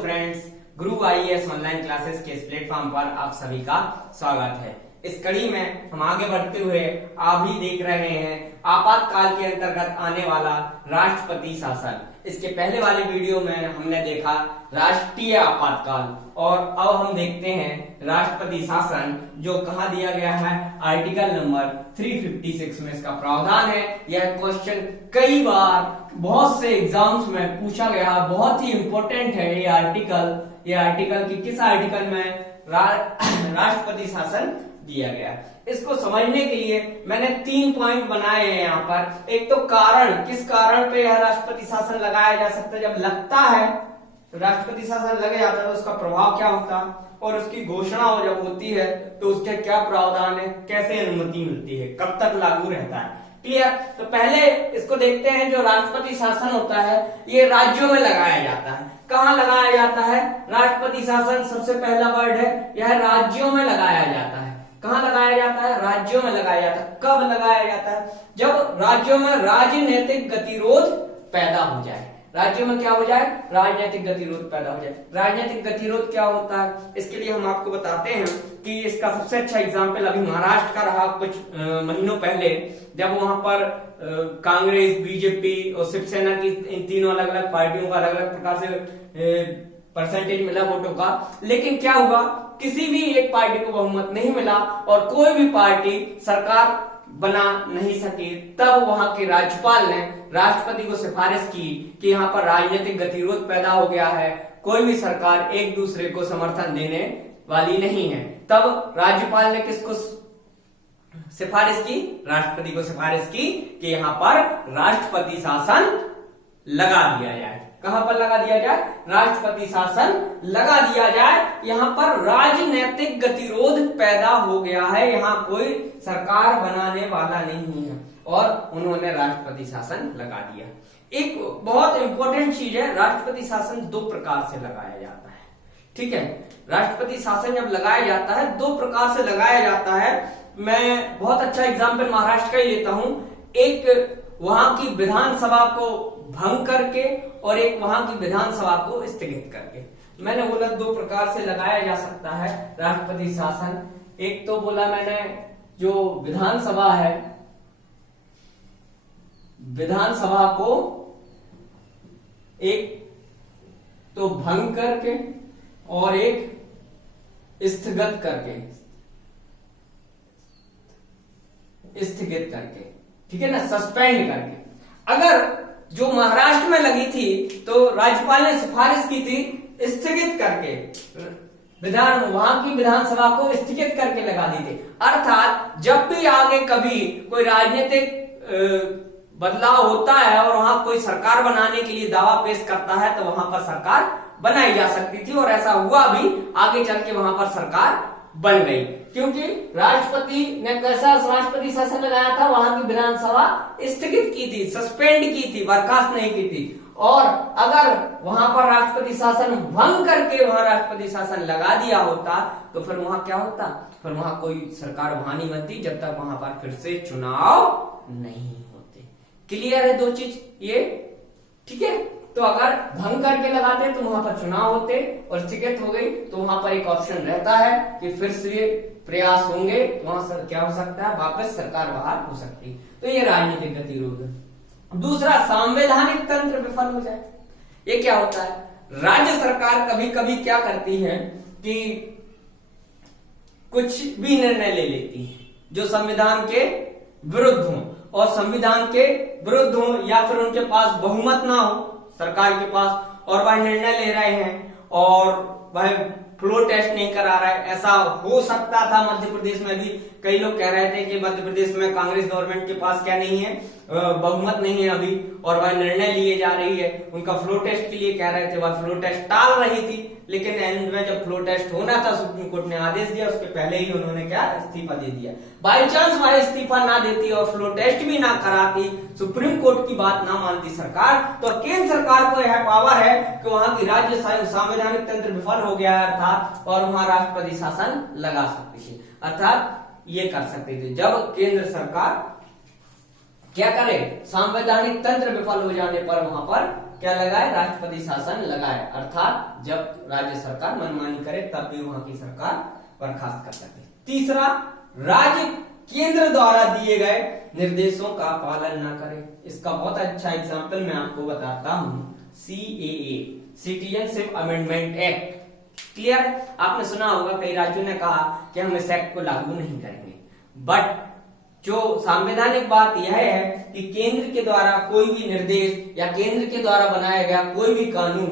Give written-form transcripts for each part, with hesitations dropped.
Friends, गुरु IAS online classes के इस platform पर आप सभी का स्वागत है। इस कड़ी में हम आगे बढ़ते हुए आप भी देख रहे हैं आपातकाल के अंतर्गत आने वाला राष्ट्रपति शासन। इसके पहले वाले वीडियो में हमने देखा राष्ट्रीय आपातकाल और अब हम देखते हैं राष्ट्रपति शासन, जो कहा दिया गया है आर्टिकल नंबर 356 में इसका प्रावधान है। यह क्वेश्चन कई बार बहुत से एग्जाम्स में पूछा गया, बहुत ही इंपॉर्टेंट है ये आर्टिकल कि किस आर्टिकल में राष्ट्रपति शासन दिया गया। इसको समझने के लिए मैंने 3 पॉइंट बनाए हैं यहाँ पर। एक तो कारण, किस कारण पे यह राष्ट्रपति शासन लगाया जा सकता है, जब लगता है तो राष्ट्रपति शासन लगे जाता है तो उसका प्रभाव क्या होता है, और उसकी घोषणा जब होती है तो उसके क्या प्रावधान है, कैसे अनुमति मिलती है, कब तक लागू रहता है। क्लियर? तो पहले इसको देखते हैं। जो राष्ट्रपति शासन होता है ये राज्यों में लगाया जाता है। कहाँ लगाया जाता है? राष्ट्रपति शासन सबसे पहला वर्ड है, यह राज्यों में लगाया जाता है। कहाँ लगाया जाता है? राज्यों में लगाया जाता है। कब लगाया जाता है? जब राज्यों में राजनीतिक गतिरोध पैदा हो जाए। राज्यों में क्या हो जाए? राजनीतिक गतिरोध पैदा हो जाए। राजनीतिक गतिरोध क्या होता है, इसके लिए हम आपको बताते हैं कि इसका सबसे अच्छा एग्जाम्पल अभी महाराष्ट्र का रहा कुछ महीनों पहले, जब वहां पर कांग्रेस, बीजेपी और शिवसेना की इन तीनों अलग अलग पार्टियों का अलग अलग प्रकार से परसेंटेज मिला वोटों का। लेकिन क्या हुआ, किसी भी एक पार्टी को बहुमत नहीं मिला और कोई भी पार्टी सरकार बना नहीं सकी। तब वहां के राज्यपाल ने राष्ट्रपति को सिफारिश की कि यहाँ पर राजनीतिक गतिरोध पैदा हो गया है, कोई भी सरकार एक दूसरे को समर्थन देने वाली नहीं है। तब राज्यपाल ने किसको सिफारिश की? राष्ट्रपति को सिफारिश की कि यहाँ पर राष्ट्रपति शासन लगा दिया जाए। कहां पर लगा दिया जाए? राष्ट्रपति शासन लगा दिया जाए। यहाँ पर राजनीतिक गतिरोध पैदा हो गया है, यहाँ कोई सरकार बनाने वाला नहीं है, और उन्होंने राष्ट्रपति शासन लगा दिया। एक बहुत इंपॉर्टेंट चीज है, राष्ट्रपति शासन 2 प्रकार से लगाया जाता है। ठीक है, राष्ट्रपति शासन जब लगाया जाता है 2 प्रकार से लगाया जाता है। मैं बहुत अच्छा एग्जाम्पल महाराष्ट्र का ही लेता हूं। एक वहां की विधानसभा को भंग करके और एक वहां की विधानसभा को स्थगित करके। मैंने बोला 2 प्रकार से लगाया जा सकता है राष्ट्रपति शासन। एक तो बोला मैंने जो विधानसभा है, विधानसभा को एक तो भंग करके और एक स्थगित करके, ठीक है ना, सस्पेंड करके। अगर जो महाराष्ट्र में लगी थी तो राज्यपाल ने सिफारिश की थी स्थगित करके, वहां की विधानसभा को स्थगित करके लगा दी थी। अर्थात जब भी आगे कभी कोई राजनीतिक बदलाव होता है और वहां कोई सरकार बनाने के लिए दावा पेश करता है तो वहां पर सरकार बनाई जा सकती थी, और ऐसा हुआ भी। आगे चल के वहां पर सरकार बन गई, क्योंकि राष्ट्रपति ने कैसा राष्ट्रपति शासन लगाया था, वहां की विधानसभा स्थगित की थी, सस्पेंड की थी, बर्खास्त नहीं की थी। और अगर वहां पर राष्ट्रपति शासन भंग करके वहां राष्ट्रपति शासन लगा दिया होता तो फिर वहां क्या होता? फिर वहां कोई सरकार वहां नहीं बनती जब तक वहां पर फिर से चुनाव नहीं होते। क्लियर है 2 चीज ये? ठीक है, तो अगर भंग करके लगाते तो वहां पर चुनाव होते, और स्थगित हो गई तो वहां पर एक ऑप्शन रहता है कि फिर से प्रयास होंगे, वहां क्या हो सकता है, वापस सरकार बहाल हो सकती। तो ये राजनीतिक गतिरोध है। दूसरा, संवैधानिक तंत्र विफल हो जाए। ये क्या होता है? राज्य सरकार कभी कभी क्या करती है कि कुछ भी निर्णय ले लेती है जो संविधान के विरुद्ध हो, और संविधान के विरुद्ध हो या फिर उनके पास बहुमत ना हो सरकार के पास, और वह निर्णय ले रहे हैं और वह फ्लोर टेस्ट नहीं करा रहा है। ऐसा हो सकता था मध्य प्रदेश में भी। कई लोग कह रहे थे कि मध्य प्रदेश में कांग्रेस गवर्नमेंट के पास क्या नहीं है, बहुमत नहीं है अभी, और वह निर्णय लिए जा रही है। उनका फ्लोर टेस्ट के लिए कह रहे थे, वह फ्लोर टेस्ट टाल रही थी, लेकिन एंड में जब फ्लोर टेस्ट होना था सुप्रीम कोर्ट ने आदेश दिया, उसके पहले ही उन्होंने क्या इस्तीफा दे दिया। बाई चांस वह इस्तीफा ना देती और फ्लोर टेस्ट भी ना कराती, सुप्रीम कोर्ट की बात ना मानती सरकार, तो केंद्र सरकार को यह पावर है कि वहां की राज्य संवैधानिक तंत्र विफल हो गया है अर्थात, और वहां राष्ट्रपति शासन लगा सकती थी। अर्थात ये कर सकते थे जब केंद्र सरकार क्या करे, संवैधानिक तंत्र विफल हो जाने पर वहां पर क्या लगाए, राष्ट्रपति शासन लगाए, अर्थात जब राज्य सरकार मनमानी करे तब भी वहां की सरकार बर्खास्त कर सके। तीसरा, राज्य केंद्र द्वारा दिए गए निर्देशों का पालन न करे। इसका बहुत अच्छा एग्जाम्पल मैं आपको बताता हूं, CAA, citizenship amendment act. Clear है? आपने सुना होगा कई राज्यों ने कहा कि हम इस एक्ट को लागू नहीं करेंगे, बट जो संवैधानिक बात यह है कि केंद्र के द्वारा कोई भी निर्देश या केंद्र के द्वारा बनाया गया कोई भी कानून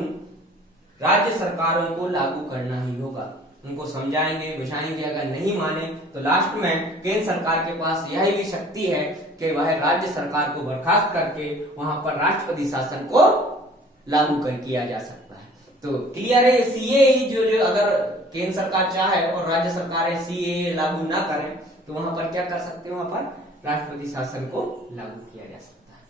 राज्य सरकारों को लागू करना ही होगा। उनको समझाएंगे, बुझाएंगे, अगर नहीं माने तो लास्ट में केंद्र सरकार के पास यह भी शक्ति है कि वह राज्य सरकार को बर्खास्त करके वहां पर राष्ट्रपति शासन को लागू कर किया जा सकता है। तो क्लियर है, CAA जो अगर केंद्र सरकार चाहे और राज्य सरकारें CAA लागू ना करें तो वहां पर क्या कर सकते हैं, वहां पर राष्ट्रपति शासन को लागू किया जा सकता है।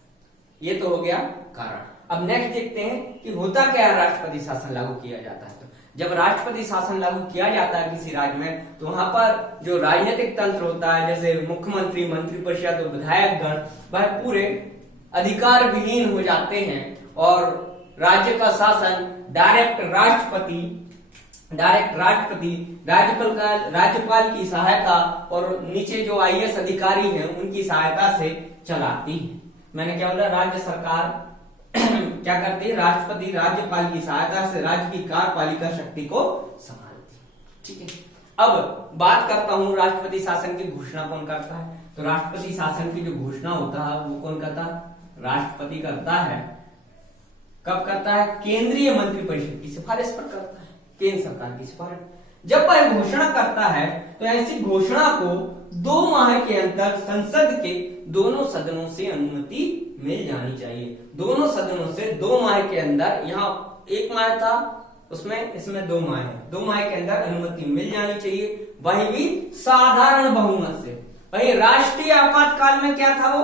ये तो हो गया कारण। अब नेक्स्ट देखते हैं कि होता क्या है राष्ट्रपति शासन लागू किया जाता है। तो जब राष्ट्रपति शासन लागू किया जाता है किसी राज्य में तो वहां पर जो राजनीतिक तंत्र होता है, जैसे मुख्यमंत्री, मंत्रिपरिषद और विधायक गण, वह पूरे अधिकार विहीन हो जाते हैं और राज्य का शासन डायरेक्ट राज्यपाल की सहायता और नीचे जो IAS अधिकारी हैं उनकी सहायता से चलाती है। मैंने क्या बोला, राज्य सरकार क्या करती है, राष्ट्रपति राज्यपाल की सहायता से राज्य की कार्यपालिका शक्ति को संभालती है। ठीक है, अब बात करता हूं राष्ट्रपति शासन की घोषणा कौन करता है। तो राष्ट्रपति शासन की जो घोषणा होता है वो कौन करता है, राष्ट्रपति करता है। कब करता है, केंद्रीय मंत्रिपरिषद की सिफारिश पर करता है, केंद्र सरकार की सिफारिश। जब वह घोषणा करता है तो ऐसी घोषणा को 2 माह के अंदर संसद के दोनों सदनों से अनुमति मिल जानी चाहिए। दोनों सदनों से 2 माह के अंदर, यहाँ 1 माह था उसमें, इसमें 2 माह है, 2 माह के अंदर अनुमति मिल जानी चाहिए, वही भी साधारण बहुमत से। वही राष्ट्रीय आपातकाल में क्या था,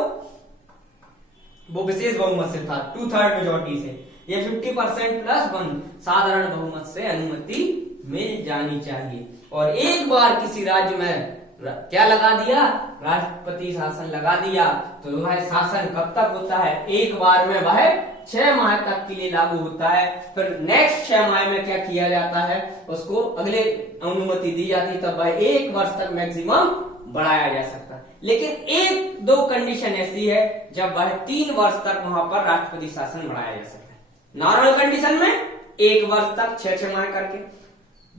वो विशेष बहुमत से था, 2/3 मेजोरिटी से। ये 50% + 1 साधारण बहुमत से अनुमति मिल जानी चाहिए। और एक बार किसी राज्य में क्या लगा दिया, राष्ट्रपति शासन लगा दिया, तो वह शासन कब तक होता है, एक बार में वह 6 माह तक के लिए लागू होता है। फिर नेक्स्ट 6 माह में क्या किया जाता है, उसको अगले अनुमति दी जाती है, तब वह 1 वर्ष तक मैक्सिमम बढ़ाया जा सकता है। लेकिन 1-2 कंडीशन ऐसी है जब वह 3 वर्ष तक वहां पर राष्ट्रपति शासन बढ़ाया जा सकता है। नॉर्मल कंडीशन में 1 वर्ष तक 6 माह करके।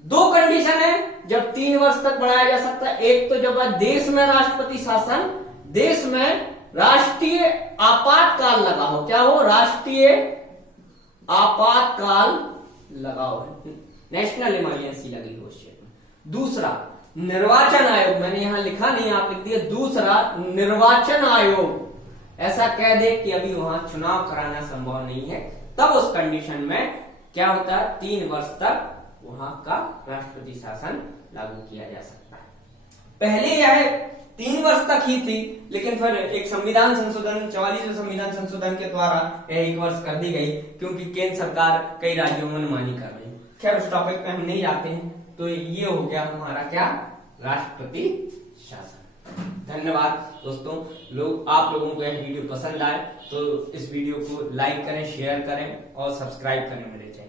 2 कंडीशन है जब 3 वर्ष तक बढ़ाया जा सकता है। एक तो जब देश में राष्ट्रपति शासन, देश में राष्ट्रीय आपातकाल लगा हो, क्या हो, राष्ट्रीय आपातकाल लगा हो, नेशनल इमरजेंसी लगी हो उस क्षेत्र में। दूसरा, निर्वाचन आयोग, मैंने यहां लिखा नहीं, आप लिख दिए, दूसरा निर्वाचन आयोग ऐसा कह दे कि अभी वहां चुनाव कराना संभव नहीं है, तब उस कंडीशन में क्या होता है, 3 वर्ष तक वहां का राष्ट्रपति शासन लागू किया जा सकता है। पहले यह 3 वर्ष तक ही थी, लेकिन फिर एक संविधान संशोधन, 44वें संविधान संशोधन के द्वारा यह 1 वर्ष कर दी गई, क्योंकि केंद्र सरकार कई राज्यों में मनमानी कर रही है। खैर उस टॉपिक पे हम नहीं जाते हैं। तो ये हो गया हमारा क्या, राष्ट्रपति शासन। धन्यवाद दोस्तों। आप लोगों को यह वीडियो पसंद आए तो इस वीडियो को लाइक करें, शेयर करें और सब्सक्राइब करें मेरे चैनल।